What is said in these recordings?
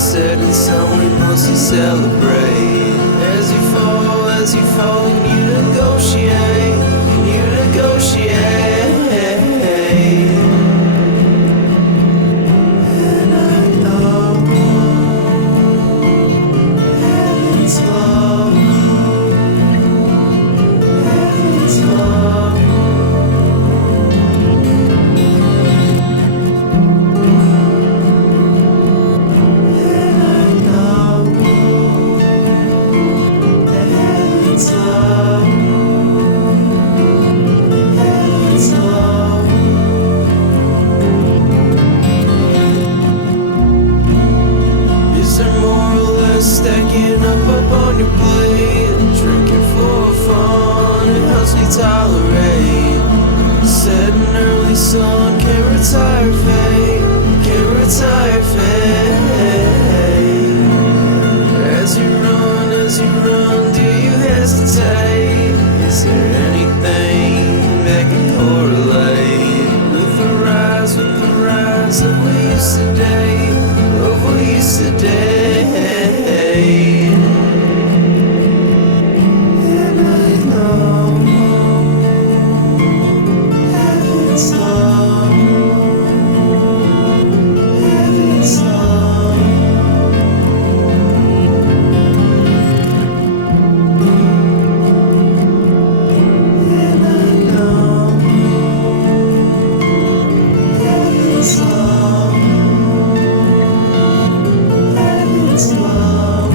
setting sun, we mostly celebrate. As you fall, and you negotiate, and I know heaven's love, heaven's love. Stacking up on your plate, drinking for fun, it helps me tolerate. Setting early sun, can't retire fade. As you run, do you hesitate? Is there anything that can correlate with the rise of we used to date, of we used to date? And I know heaven's love, heaven's love. And I know heaven's love, heaven's love.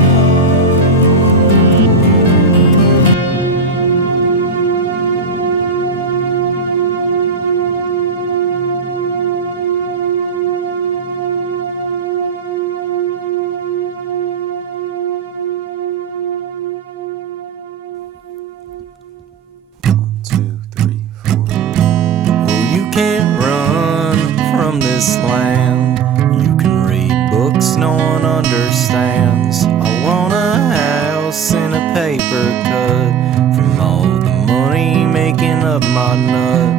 One, two, three, four. Oh, you can't run from this land. You can read books no one understands. I want a house and a paper cut from all the money making up my nut.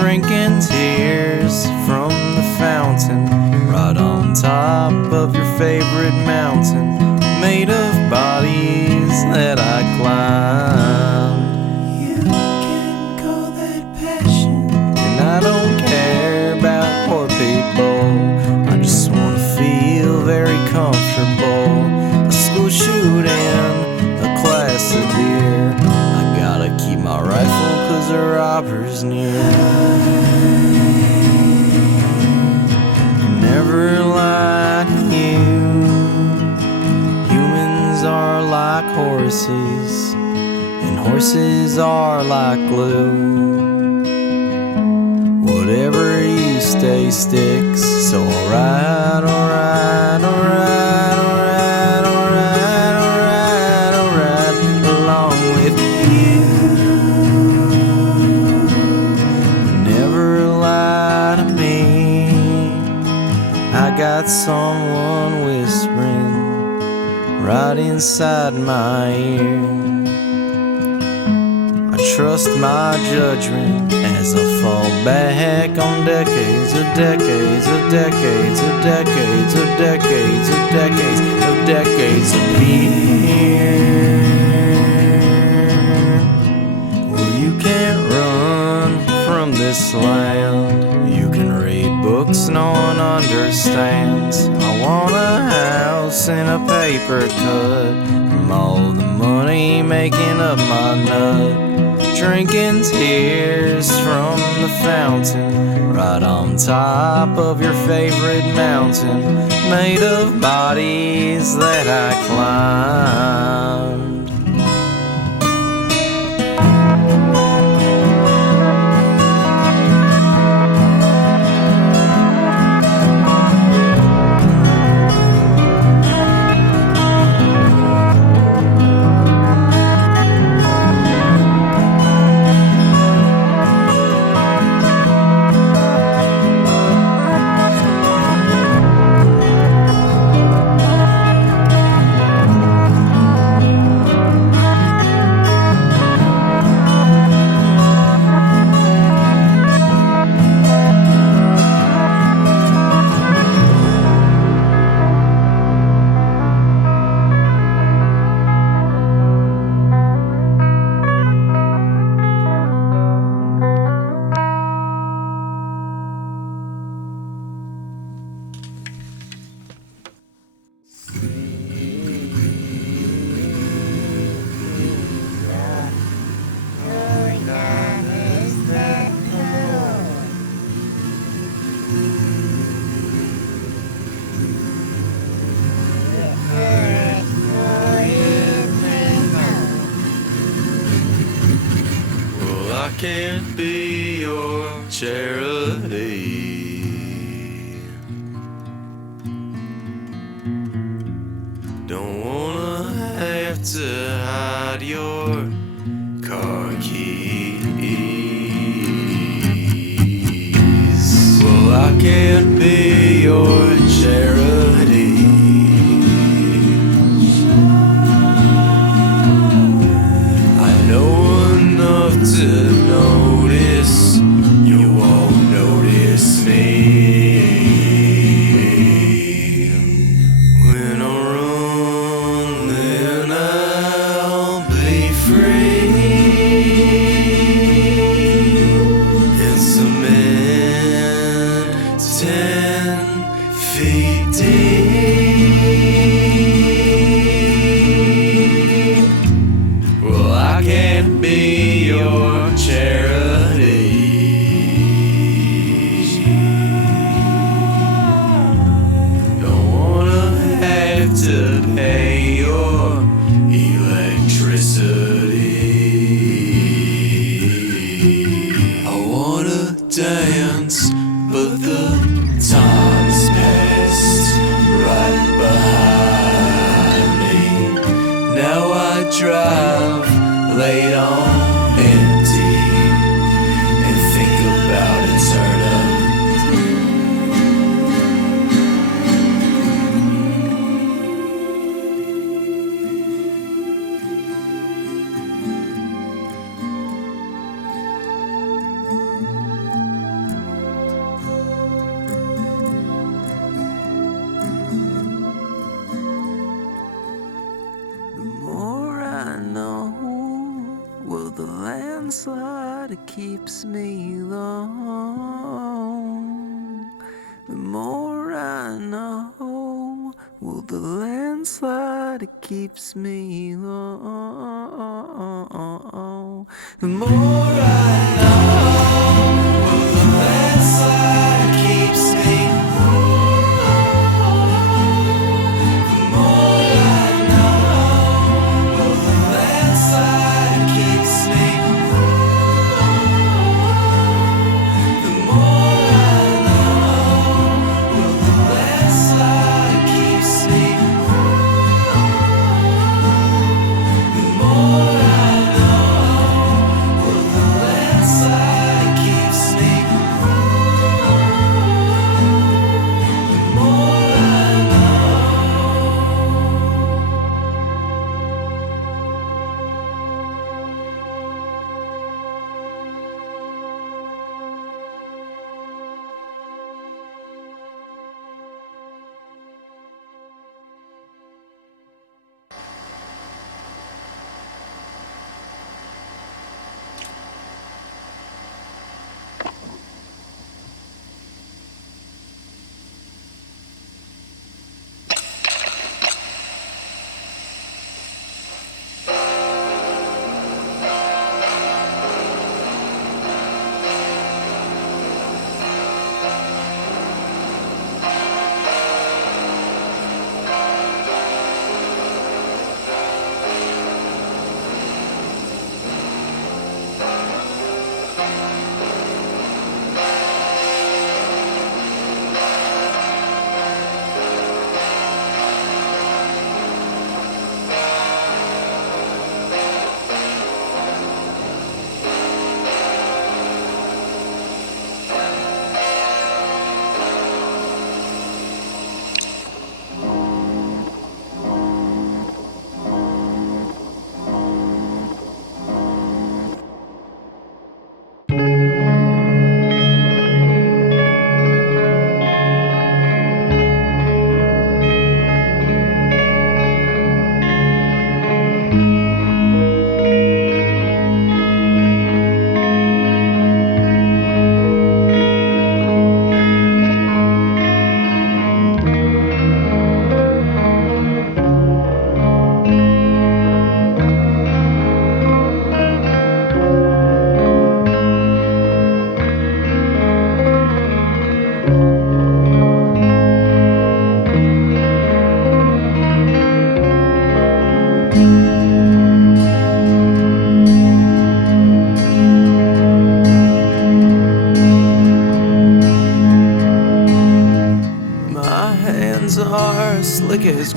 Drinking tears from the fountain right on top of your favorite mountain, made of bodies that I climbed. You can call that passion, and I don't care about poor people. I just wanna feel very comfortable. A school shooting, a class of deer. I gotta keep my rifle 'cause the robber's near. Never like you. Humans are like horses, and horses are like glue. Whatever you stay sticks. So alright, alright, alright, alright, alright, alright, alright, along with you. Never lie to me. I got someone whispering right inside my ear. I trust my judgment as I fall back on decades of decades of decades of decades of decades of decades of decades of fear. Well, you can't run from this land. You can read books no one understands. I want a house and a paper cut from all the money making up my nut. Drinking tears from the fountain right on top of your favorite mountain, made of bodies that I climbed. can't be your charity. Don't wanna have to hide your car keys. Well, I can't be your charity. I know enough to notice you won't notice me. When I run, then I'll be free. In cement 10 feet deep. Well, I can't be your charity. Don't wanna have to pay your electricity. I wanna dance, but the time's passed right behind me. Now I drive late on empty and think about eternity. The more I know, well, the landslide it keeps me alone. The more I know, well, the landslide it keeps me alone. The more I know, well, the landslide it keeps me alone. The more I know, well, the landslide keeps me alone. The more I know, well, the landslide keeps me alone. The more I know, well, the landslide keeps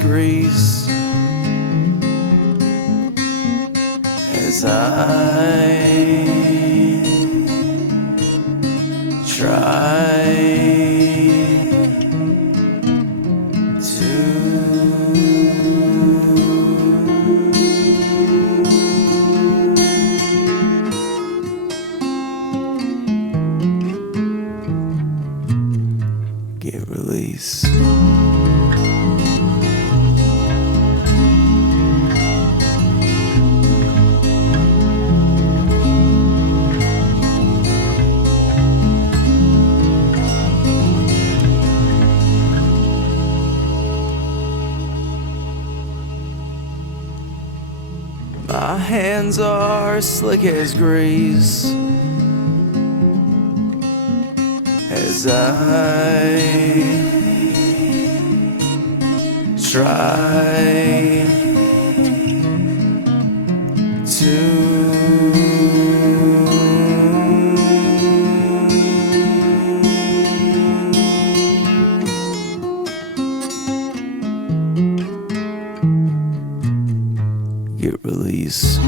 grease as I try to get release. My hands are slick as grease as I try to get release.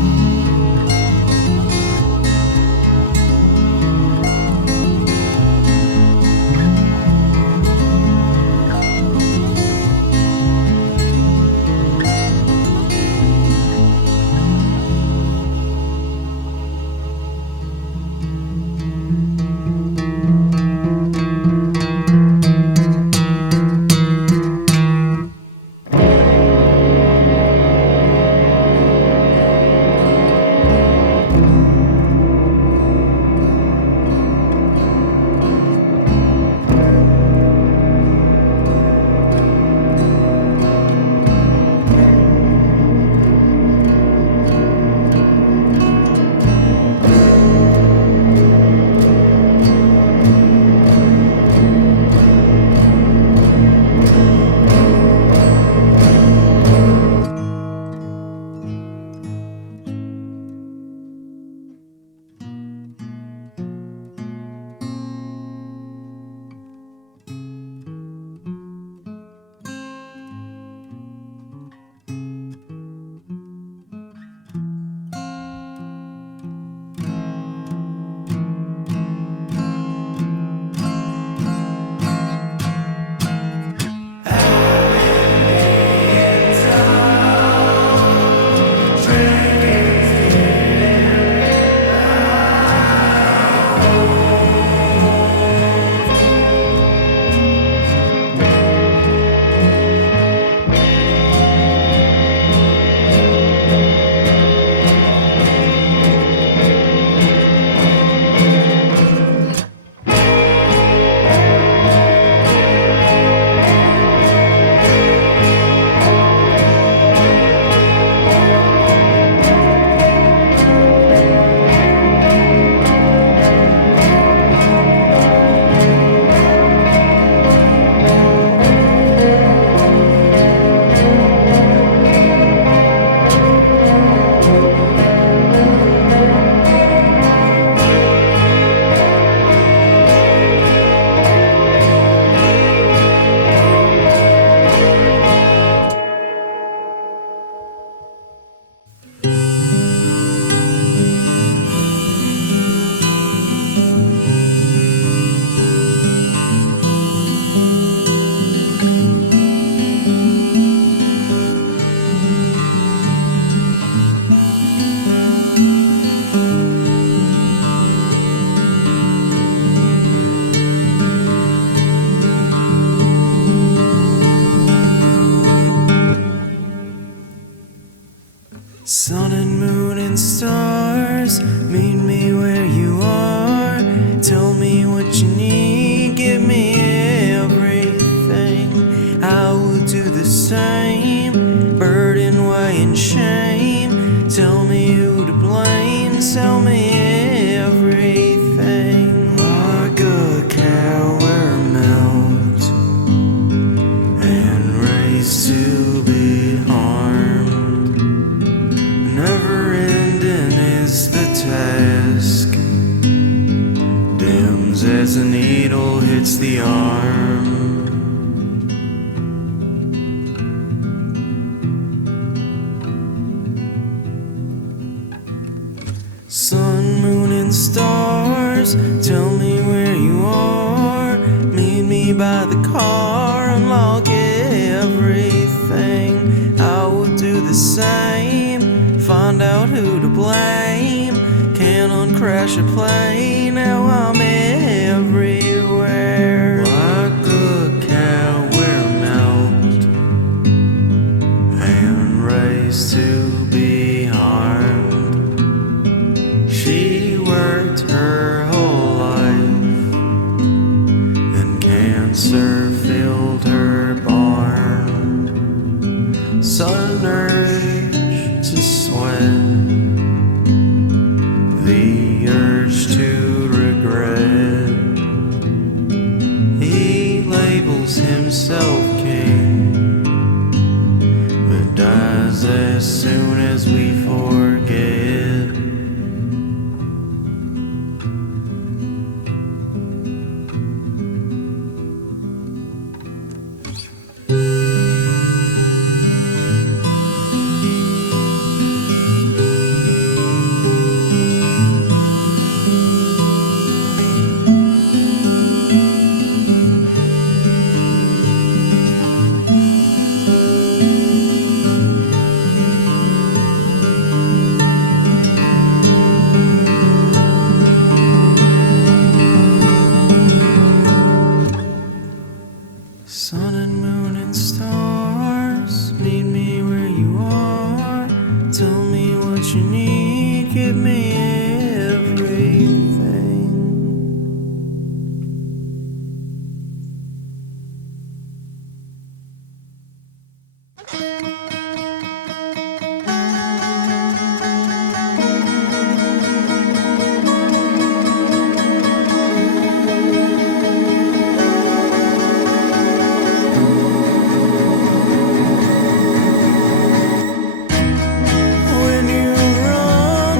Sun and moon and stars, meet me where you are. Tell me what you need, give me everything. I will do the same, burden, weight, and shame. Tell me who to blame, tell me everything. Like a cow we're milked and raised to be harmed. Never ending is the task, dims as a needle hits the arm. stars, tell me where you are. Meet me by the car, unlock everything. I will do the same, find out who to blame. Can't uncrash a plane, now I'm everywhere. Like a cow we're milked and raised to be harmed. She worked her whole life and cancer filled her barn. Sudden urge to sweat, the urge to regret. He labels himself king, but dies as soon as we forget. Sun and moon and stars, meet me where you are. Tell me what you need, give me everything. When you run,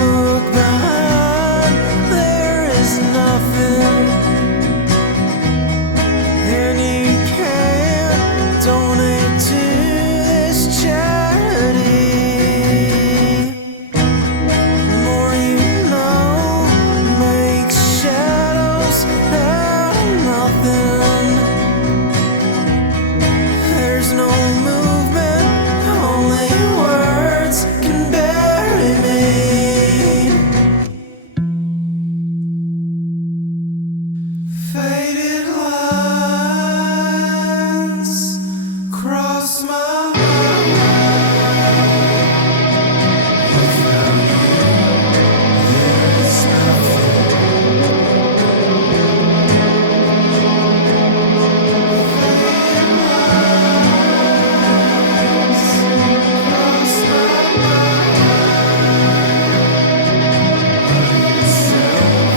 look behind, there is nothing. And you can donate to this charity. The more you know makes shadows out of nothing. There's no movement, only words can bury me. Faded lines cross my mind. Without you, there's nothing. Faded lines cross my mind. Yourself,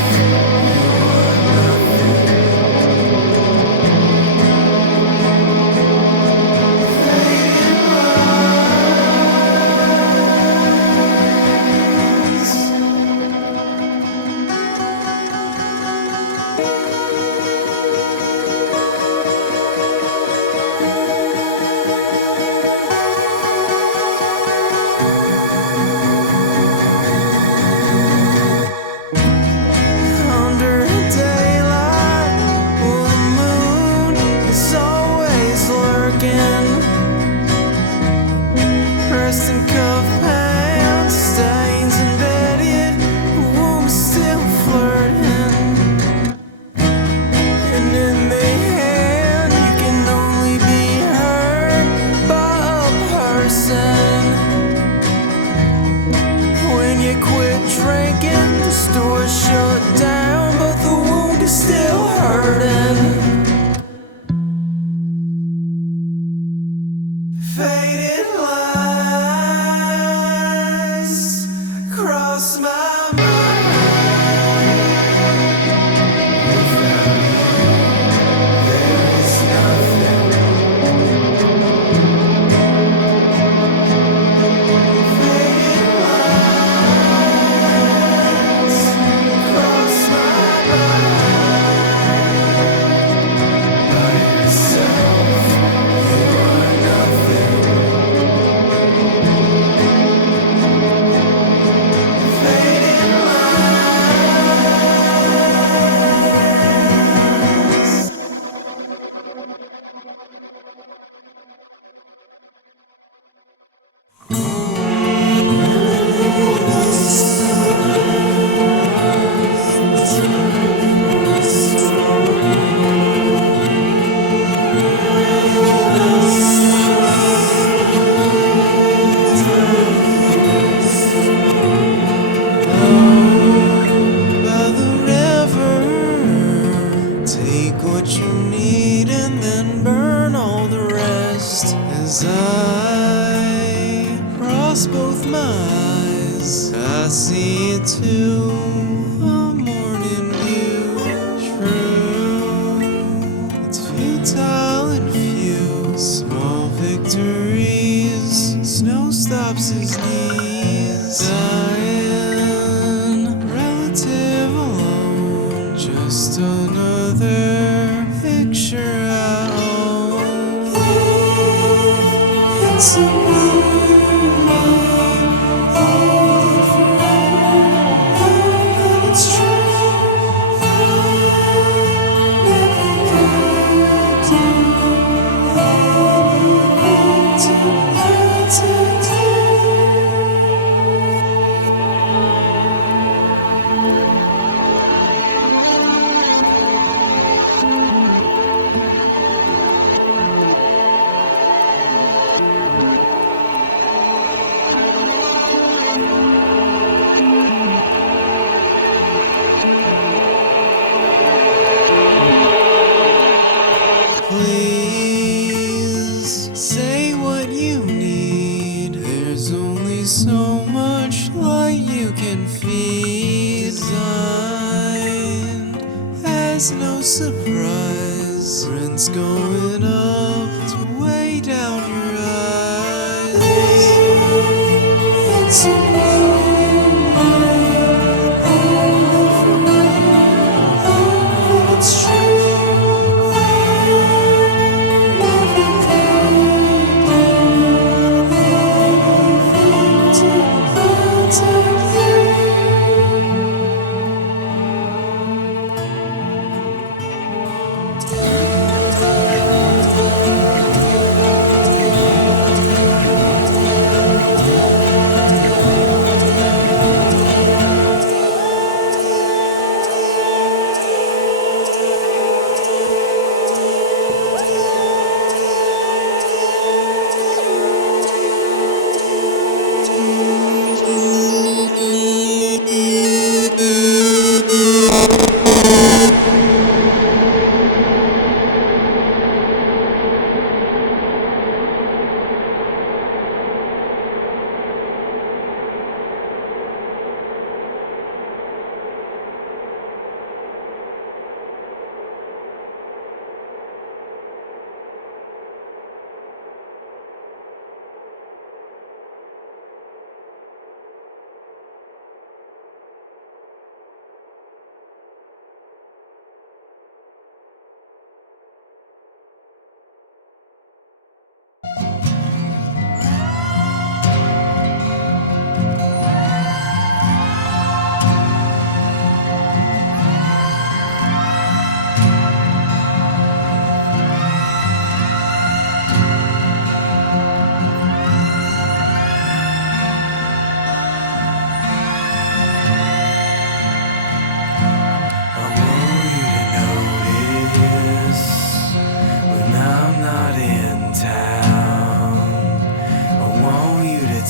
under daylight, well, the moon is always lurking. Pressed in cuff pants, stains embedded, the womb is still flirting. And in the hand, you can only be hurt by a person. When you quit drinking, the store's shut down, but the wound is still hurting. Faded lines cross my mind. Without you, there is nothing. Faded lines cross my mind. By yourself, you are nothing. close both my eyes, I see it too. A morning view, true. It's futile and few, small victories. Snow stops his knees, dying, relative alone. Just another picture I own. It's a moonlight, holding forever. It's true. Never could do anything to hurt you. Please say what you need. There's only so much light you can feed. Designed as no surprise. Rent's going up to weigh down your eyes. It's a moonlight, holding forever. It's true.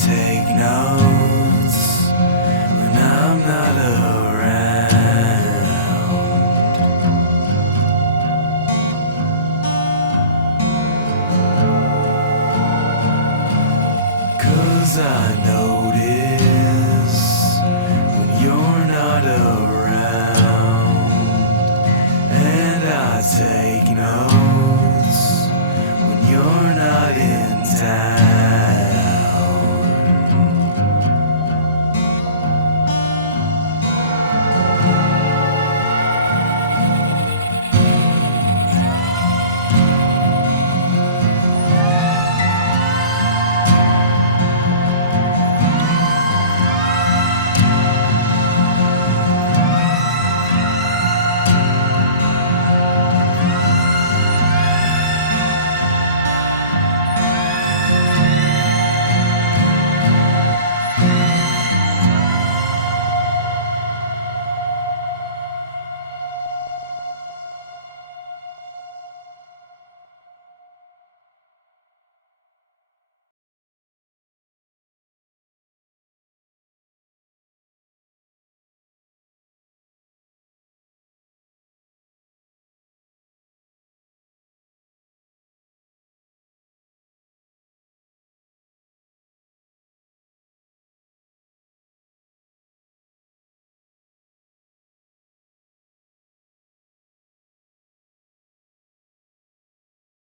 Take notes when I'm not around. 'Cause I know